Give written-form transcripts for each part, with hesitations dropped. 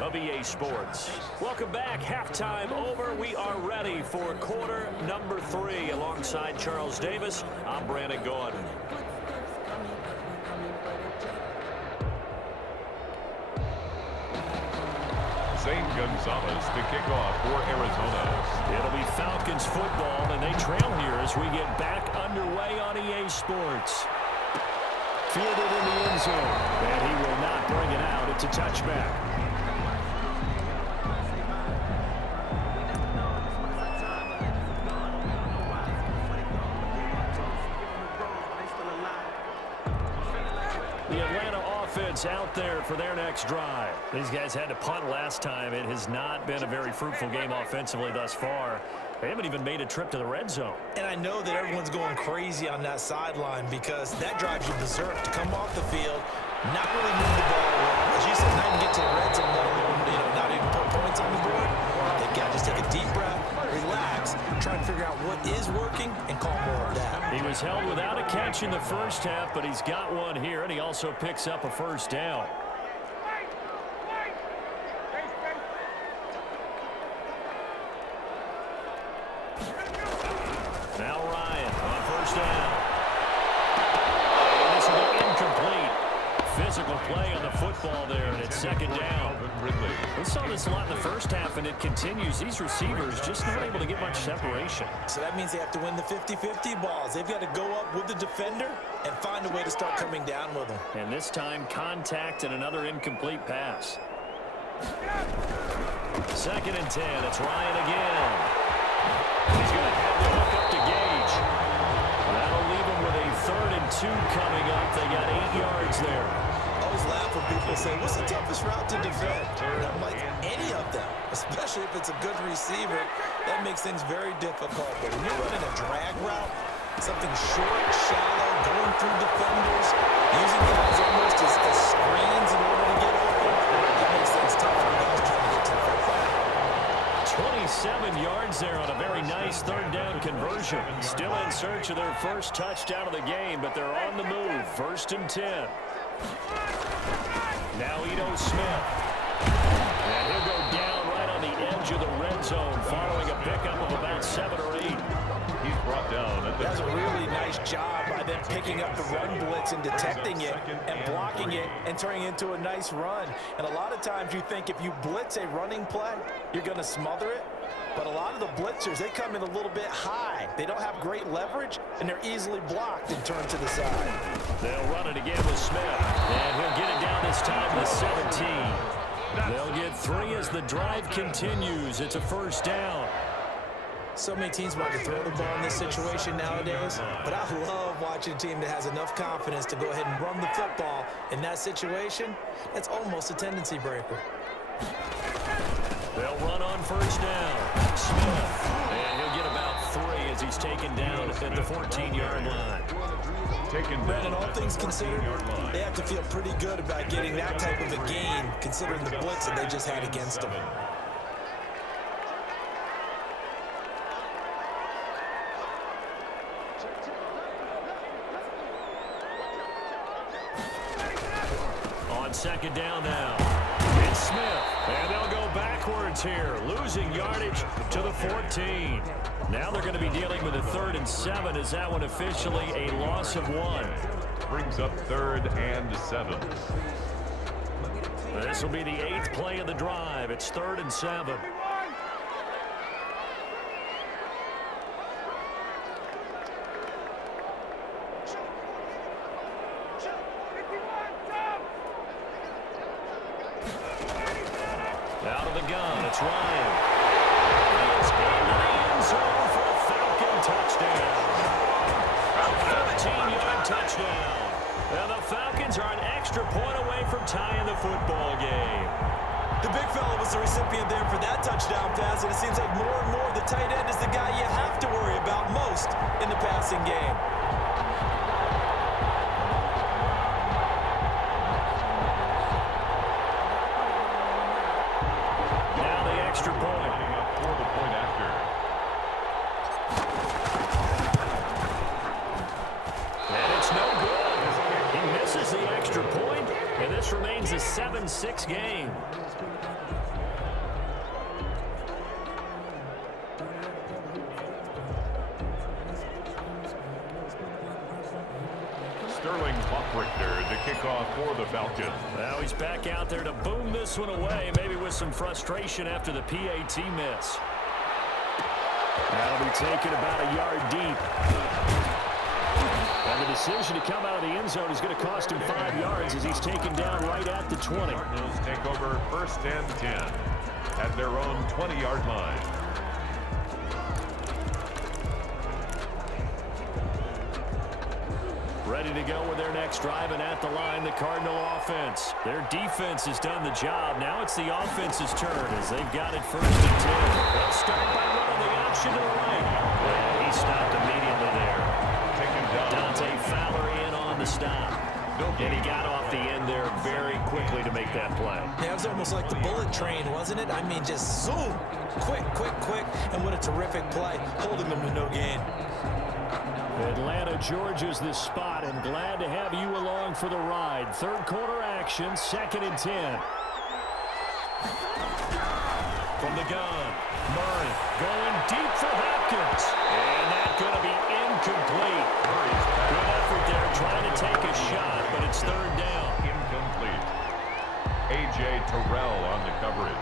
of EA Sports. Welcome back. Halftime over. We are ready for quarter number 3. Alongside Charles Davis, I'm Brandon Gordon. Zane Gonzalez to kick off for Arizona. It'll be Falcons football, and they trail here as we get back underway on EA Sports. Fielded in the end zone, and he will not bring it out. It's a touchback. Out there for their next drive. These guys had to punt last time. It has not been a very fruitful game offensively thus far. They haven't even made a trip to the red zone. And I know that everyone's going crazy on that sideline because that drives you berserk to come off the field, not really move the ball around. As you said, not even get to the red zone, not even put points on the board. They got to just take a deep breath, relax, try and figure out what is working and call more of that. He was held without a catch in the first half, but he's got one here, and he also picks up a first down. Now Ryan on first down. This will be incomplete. Physical play on the football there, and it's second down. We saw this a lot in the first half, and it continues. These receivers just not able to get much separation. So that means they have to win the 50-50 balls. They've got to go up with the defender and find a way to start coming down with them. And this time, contact and another incomplete pass. Second and 10. It's Ryan again. He's going to have to hook up to Gage. That'll leave him with a 3rd and 2 coming up. They got 8 yards there. I always laugh when people say, what's the toughest route to defend? And I'm like, any of them, especially if it's a good receiver. That makes things very difficult. But when you're running a drag route, something short, shallow, going through defenders, using guys almost as screens in order to get open, that makes things tough for guys trying to get to the football. 27 yards there on a very nice 3rd down conversion. Still in search of their first touchdown of the game, but they're on the move. 1st and 10. Now Ito Smith. And he'll go down right on the edge of the red zone following a pickup of about 7 or 8. He's brought down. That's a really nice job by them picking up the run blitz and detecting it and blocking it and turning it into a nice run. And a lot of times you think if you blitz a running play, you're going to smother it. But a lot of the blitzers, they come in a little bit high. They don't have great leverage, and they're easily blocked and turned to the side. They'll run it again with Smith. And he'll get it down this time to 17. They'll get 3 as the drive continues. It's a first down. So many teams want to throw the ball in this situation nowadays, but I love watching a team that has enough confidence to go ahead and run the football in that situation. That's almost a tendency breaker. They'll run on first down. Smith. And he'll get about 3 as he's taken down at the 14-yard line. Brandon, all things considered, they have to feel pretty good about getting that type of a gain, considering the blitz that they just had against them. On second down now. It's Smith. And they'll go backwards here, losing yardage to the 14. Now they're going to be dealing with a 3rd and 7. Is that one officially a loss of 1? Brings up 3rd and 7. This will be the 8th play of the drive. It's 3rd and 7. Out of the gun, it's Ryan. He is into the end zone for a Falcon touchdown. A 13-yard touchdown. And the Falcons are an extra point away from tying the football game. The big fella was the recipient there for that touchdown pass, and it seems like more and more the tight end is the guy you have to worry about most in the passing game. Extra point. For the point after. And it's no good. He misses the extra point, and this remains a 7-6 game. kickoff for the Falcons. Now he's back out there to boom this one away, maybe with some frustration after the PAT miss. That'll be taken about a yard deep. And the decision to come out of the end zone is going to cost him 5 yards as he's taken down right at the 20. Cardinals take over 1st and 10 at their own 20-yard line. Ready to go with their next drive, and at the line, the Cardinal offense. Their defense has done the job. Now it's the offense's turn as they've got it 1st and 10. They'll start by running the option to the right. And he stopped immediately there. Dante Fowler in on the stop. And he got off the end there very quickly to make that play. Yeah, it was almost like the bullet train, wasn't it? I mean, just zoom. Quick, quick, quick. And what a terrific play, holding them to no gain. Atlanta, Georgia's the spot, and glad to have you along for the ride. 3rd quarter action, 2nd and 10. From the gun, Murray going deep for Hopkins. And that's going to be incomplete. Good effort there trying to take a shot, but it's 3rd down. Incomplete. A.J. Terrell on the coverage.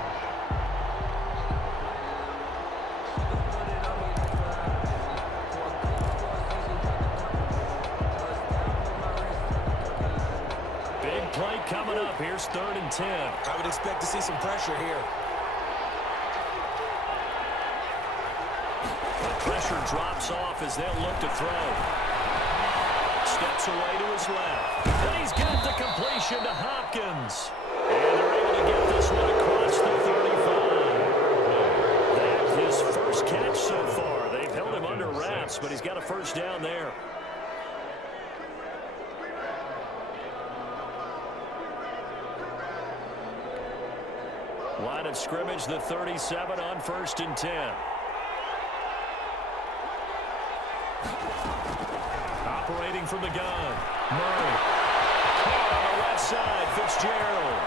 Play coming up. Here's 3rd and 10. I would expect to see some pressure here. The pressure drops off as they'll look to throw. Steps away to his left. And he's got the completion to Hopkins. And they're able to get this one across the 35. That's his first catch so far. They've held him under wraps, but he's got a 1st down there. Line of scrimmage, the 37 on 1st and 10. Operating from the gun. Murray. Caught on the left side, Fitzgerald.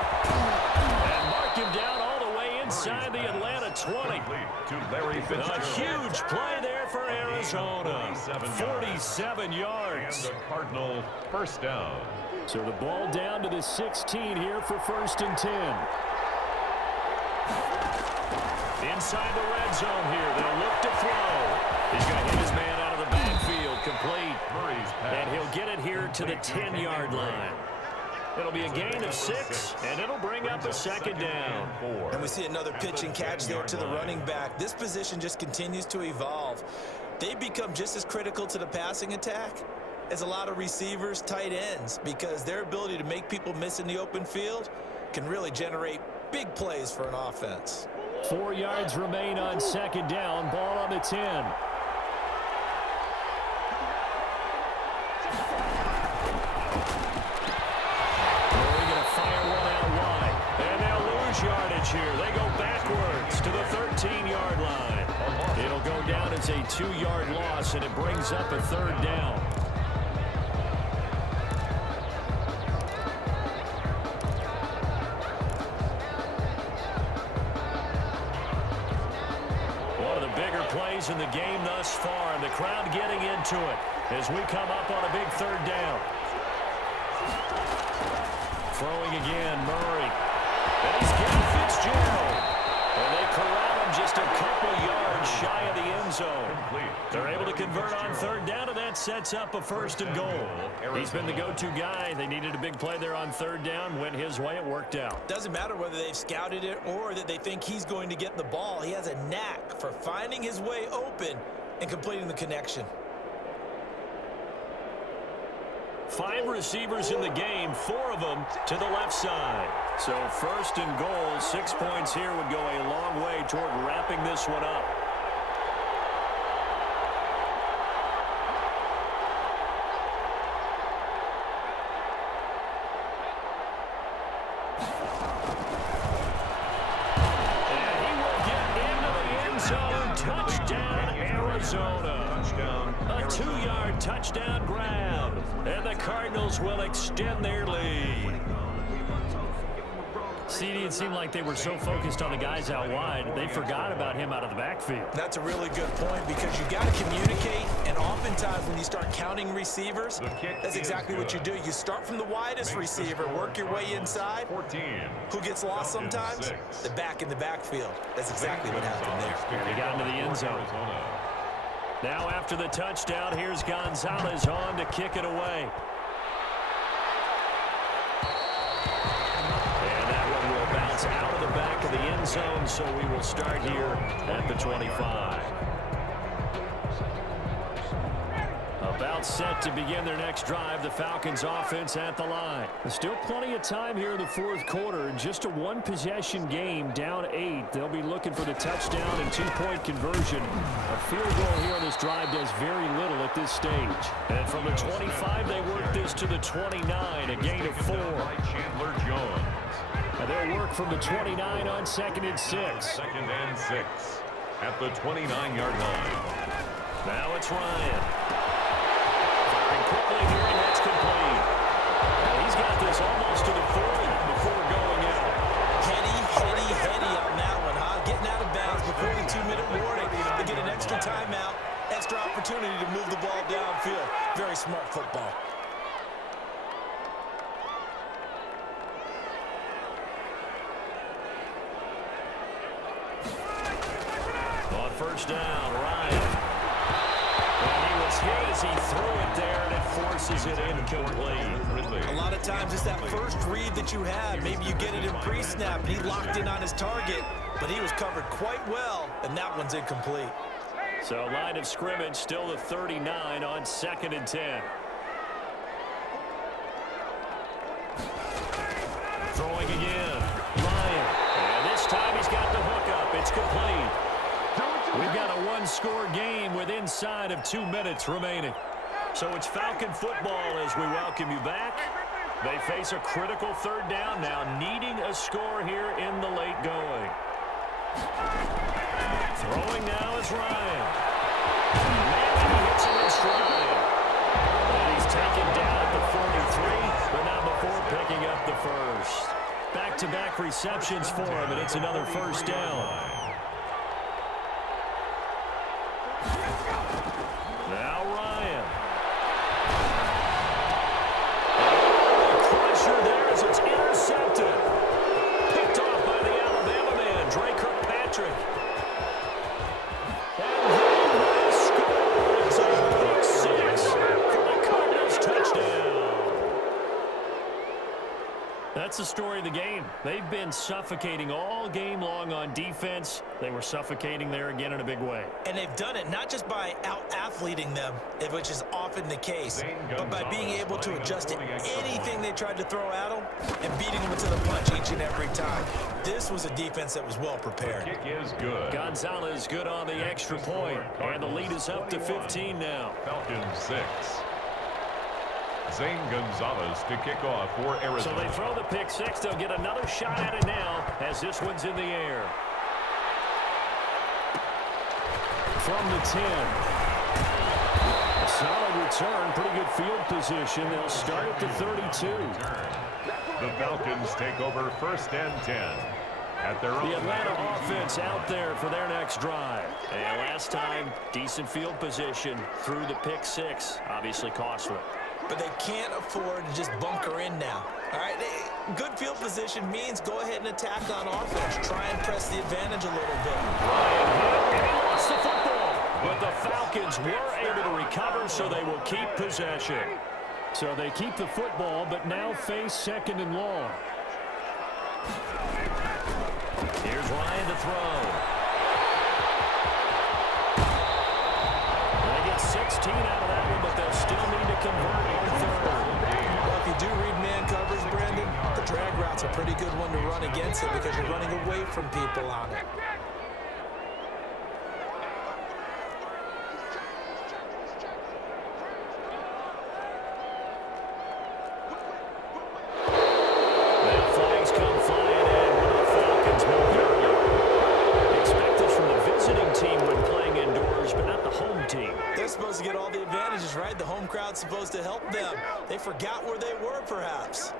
And mark him down all the way inside the Atlanta 20. To Larry Fitzgerald. A huge play there for Arizona. 47 yards. And the Cardinal 1st down. So the ball down to the 16 here for 1st and 10. Inside the red zone here. They'll look to throw. He's going to hit his man out of the backfield. Complete. And he'll get it here to the 10-yard line. It'll be a gain of 6, and it'll bring up a 2nd down. And we see another pitch and catch there to the running back. This position just continues to evolve. They become just as critical to the passing attack as a lot of receivers, tight ends, because their ability to make people miss in the open field can really generate big plays for an offense. 4 yards remain on 2nd down. Ball on the 10. They're going to fire one out wide. And they'll lose yardage here. They go backwards to the 13-yard line. It'll go down as a 2-yard loss, and it brings up a 3rd down. Plays in the game thus far, and the crowd getting into it as we come up on a big 3rd down. Throwing again, Murray. And he's got Fitzgerald. And they corral him just a couple yards shy of the end zone. They're able to convert on 3rd down, and that sets up a 1st and goal. He's been the go-to guy. They needed a big play there on 3rd down. Went his way. It worked out. Doesn't matter whether they've scouted it or that they think he's going to get the ball. He has a knack for finding his way open and completing the connection. 5 receivers in the game, 4 of them to the left side. So 1st and goal, 6 points here would go a long way toward wrapping this one up. And he will get into the end zone. Touchdown, Arizona. A 2-yard touchdown grab. And the Cardinals will extend their lead. CD, it seemed like they were so focused on the guys out wide, they forgot about him out of the backfield. That's a really good point because you got to communicate, and oftentimes when you start counting receivers, that's exactly what you do. You start from the widest receiver, work your way inside. 14. Who gets lost sometimes? The back in the backfield. That's exactly what happened there. And he got into the end zone. Now after the touchdown, here's Gonzalez on to kick it away. Out of the back of the end zone, so we will start here at the 25. About set to begin their next drive, the Falcons offense at the line. There's still plenty of time here in the fourth quarter. Just a one-possession game, down 8. They'll be looking for the touchdown and two-point conversion. A field goal here on this drive does very little at this stage. And from the 25, they work this to the 29, a gain of 4. Chandler Jones. And they'll work from the 29 on 2nd and 6. 2nd and 6 at the 29-yard line. Now it's Ryan. Firing quickly here, and that's complete. And he's got this almost to the 40 before going out. Heady on that one, huh? Getting out of bounds before the 2-minute warning. They get an extra timeout, extra opportunity to move the ball downfield. Very smart football. First down, Ryan. And he was hit as he threw it there, and it forces it incomplete. A lot of times it's that first read that you have. Maybe you get it in pre-snap, and he locked in on his target, but he was covered quite well, and that one's incomplete. So line of scrimmage still the 39 on 2nd and 10. Throwing again, Ryan. And this time he's got the hookup. It's complete. We've got a one-score game with inside of 2 minutes remaining. So it's Falcon football as we welcome you back. They face a critical third down now, needing a score here in the late going. Throwing now is Ryan. And he hits him in stride. And he's taken down at the 43, but not before picking up the first. Back-to-back receptions for him, and it's another first down. Now Ryan. Pressure there as it's intercepted. Picked off by the Alabama man, Drake Kirkpatrick. And he will score. It's a pick 6 for the Cardinals touchdown. That's the story of the game. They've been suffocating all game long on defense. They were suffocating there again in a big way. And they've done it not just by out-athleting them, which is often the case, but by being able to adjust to anything they tried to throw at them and beating them to the punch each and every time. This was a defense that was well prepared. Kick is good. Gonzalez good on the extra point, and the lead is up to 15 now. Falcons 6. Zane Gonzalez to kick off for Arizona. So they throw the pick 6. They'll get another shot at it now as this one's in the air. From the 10. A solid return, pretty good field position. They'll start at the 32. The Falcons take over 1st and 10. At their own. The Atlanta offense out there for their next drive. And last time, decent field position through the pick 6. Obviously costly. But they can't afford to just bunker in now. All right, good field position means go ahead and attack on offense. Try and press the advantage a little bit. Ryan hit, and he lost the football. But the Falcons were able to recover, so they will keep possession. So they keep the football, but now face 2nd and long. Here's Ryan to throw. They get 16 out of that one, but they'll still need to convert on 3rd. Well, if you do read man coverage, Brandon, the drag route's a pretty good one to run against it because you're running away from people on it. To get all the advantages, right? The home crowd's supposed to help them. They forgot where they were, perhaps.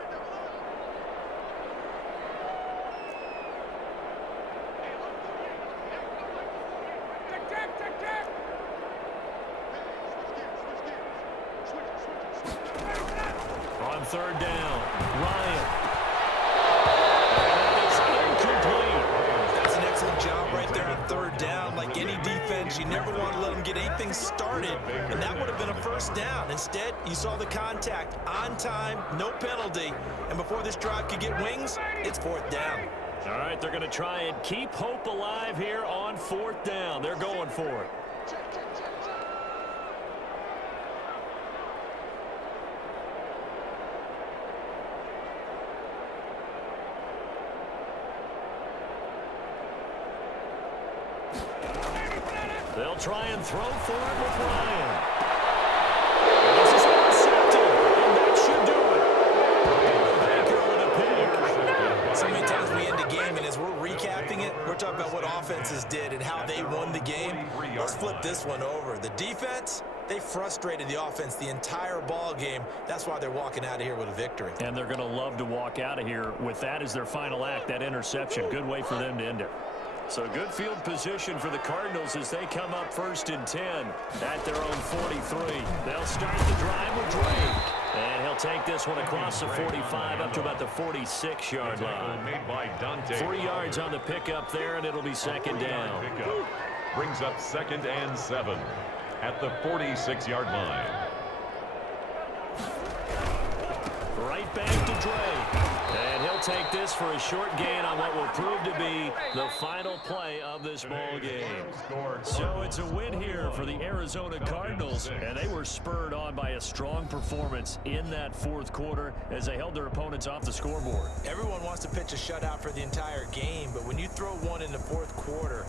third down. Ryan. And that is incomplete. That's an excellent job right there on third down. Like any defense, you never want to let them get anything started, and that would have been a first down. Instead, you saw the contact on time, no penalty, and before this drive could get wings, it's fourth down. All right, they're going to try and keep hope alive here on fourth down. They're going for it. They'll try and throw for it with Ryan. And this is intercepted, and that should do it. Baker with a pick. So many times we end a game, and as we're recapping it, we're talking about what offenses did and how they won the game. Let's flip this one over. The defense, they frustrated the offense the entire ball game. That's why they're walking out of here with a victory. And they're going to love to walk out of here with that as their final act, that interception. Good way for them to end it. So good field position for the Cardinals as they come up 1st and 10 at their own 43. They'll start the drive with Drake. And he'll take this one across the 45 up to about the 46-yard line. 3 yards on the pickup there, and it'll be second down. Brings up 2nd and 7 at the 46-yard line. Right back to Drake. And he'll take this for a short gain on what will prove to be the final play of this ball game. So it's a win here for the Arizona Cardinals, and they were spurred on by a strong performance in that fourth quarter as they held their opponents off the scoreboard. Everyone wants to pitch a shutout for the entire game, but when you throw one in the fourth quarter,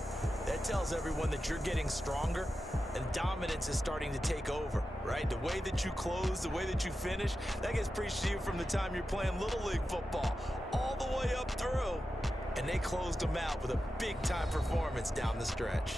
that tells everyone that you're getting stronger and dominance is starting to take over, right? The way that you close, the way that you finish, that gets preached to you from the time you're playing Little League football all the way up through. And they closed them out with a big-time performance down the stretch.